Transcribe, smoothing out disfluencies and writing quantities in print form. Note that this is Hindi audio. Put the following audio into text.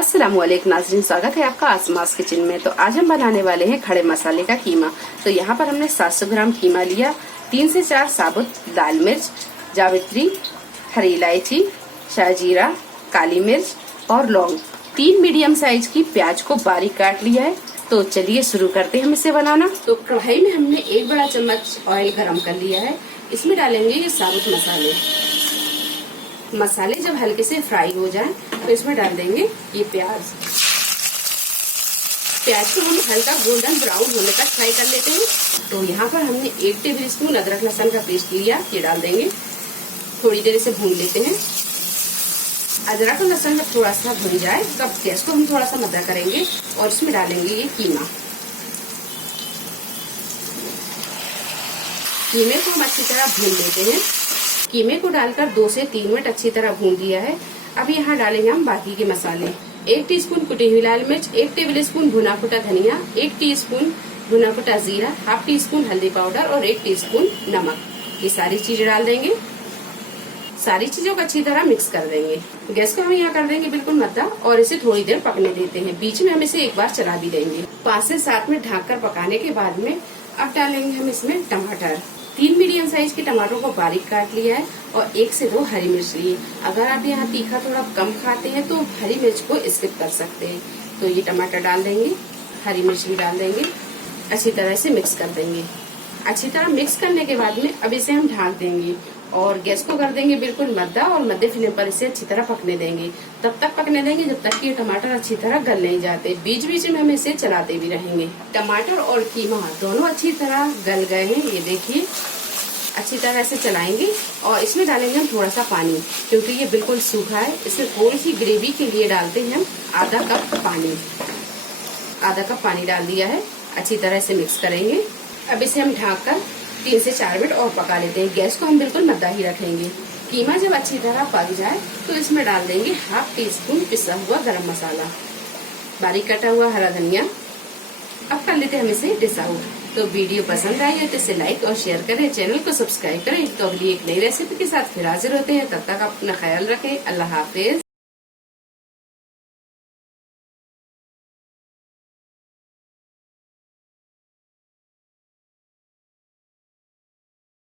अस्सलामुअलैकुम नाज़रीन, स्वागत है आपका आसमास किचन में। तो आज हम बनाने वाले हैं खड़े मसाले का कीमा। तो यहाँ पर हमने 700 ग्राम कीमा लिया, 3 से 4 साबुत लाल मिर्च, जावित्री, हरी इलायची, शाहजीरा, काली मिर्च और लौंग, 3 मीडियम साइज की प्याज को बारीक काट लिया है। तो चलिए शुरू करते हैं हम इसे बनाना। तो कढ़ाई में हमने 1 बड़ा चम्मच ऑयल गरम कर लिया है। इसमें डालेंगे ये साबुत मसाले। मसाले जब हल्के से फ्राई हो जाएं तो इसमें डाल देंगे ये प्याज। प्याज को हम हल्का गोल्डन ब्राउन होने तक फ्राई कर लेते हैं। तो यहाँ पर हमने 1 टेबल स्पून अदरक लहसुन का पेस्ट लिया, ये डाल देंगे। थोड़ी देर इसे भून लेते हैं। अदरक और लहसुन जब थोड़ा सा भुन जाए तब गैस को हम थोड़ा सा मद्दा करेंगे और इसमें डालेंगे ये कीमा। कीमे को हम अच्छी तरह भून लेते हैं। कीमे को डालकर 2 से 3 मिनट अच्छी तरह भून लिया है। अब यहाँ डालेंगे हम बाकी के मसाले। 1 टीस्पून कुटी हुई लाल मिर्च, 1 टेबल स्पून भुना कुटा धनिया, 1 टीस्पून भुना कुटा जीरा, हाफ टी स्पून हल्दी पाउडर और 1 टीस्पून नमक। ये सारी चीजें डाल देंगे। सारी चीजों को अच्छी तरह मिक्स कर देंगे। गैस को हम यहाँ कर देंगे बिल्कुल मद्दा और इसे थोड़ी देर पकने देते हैं। बीच में हम इसे एक बार चला भी देंगे। 5 से 7 मिनट ढककर पकाने के बाद में अब डालेंगे हम इसमें टमाटर। 3 मीडियम साइज के टमाटरों को बारीक काट लिया है और 1 से 2 हरी मिर्च लिए। अगर आप यहाँ तीखा थोड़ा कम खाते हैं तो हरी मिर्च को स्किप कर सकते हैं। तो ये टमाटर डाल देंगे, हरी मिर्च भी डाल देंगे, अच्छी तरह से मिक्स कर देंगे। अच्छी तरह मिक्स करने के बाद में अब इसे हम ढक देंगे और गैस को कर देंगे बिल्कुल मद्दा और मध्य फ्लेम पर इसे अच्छी तरह पकने देंगे। तब तक पकने देंगे जब तक कि ये टमाटर अच्छी तरह गल नहीं जाते। बीच बीच में हम इसे चलाते भी रहेंगे। टमाटर और कीमा दोनों अच्छी तरह गल गए हैं, ये देखिए। अच्छी तरह से चलाएंगे और इसमें डालेंगे हम थोड़ा सा पानी, क्योंकि ये बिल्कुल सूखा है। इसमें थोड़ी सी ग्रेवी के लिए डालते हैं हम आधा कप पानी। आधा कप पानी डाल दिया है। अच्छी तरह से मिक्स करेंगे। अब इसे हम ढककर 3 से 4 मिनट और पका लेते हैं। गैस को हम बिल्कुल मद्दा ही रखेंगे। कीमा जब अच्छी तरह पक जाए तो इसमें डाल देंगे हाफ टी स्पून पिसा हुआ गरम मसाला, बारीक कटा हुआ हरा धनिया। अब कर लेते हैं हम इसे डिश आउट। तो वीडियो पसंद आई है तो इसे लाइक और शेयर करें, चैनल को सब्सक्राइब करें। तो अगली एक नई रेसिपी के साथ फिर हाजिर होते हैं। तब तक अपना ख्याल रखें। अल्लाह हाफिज।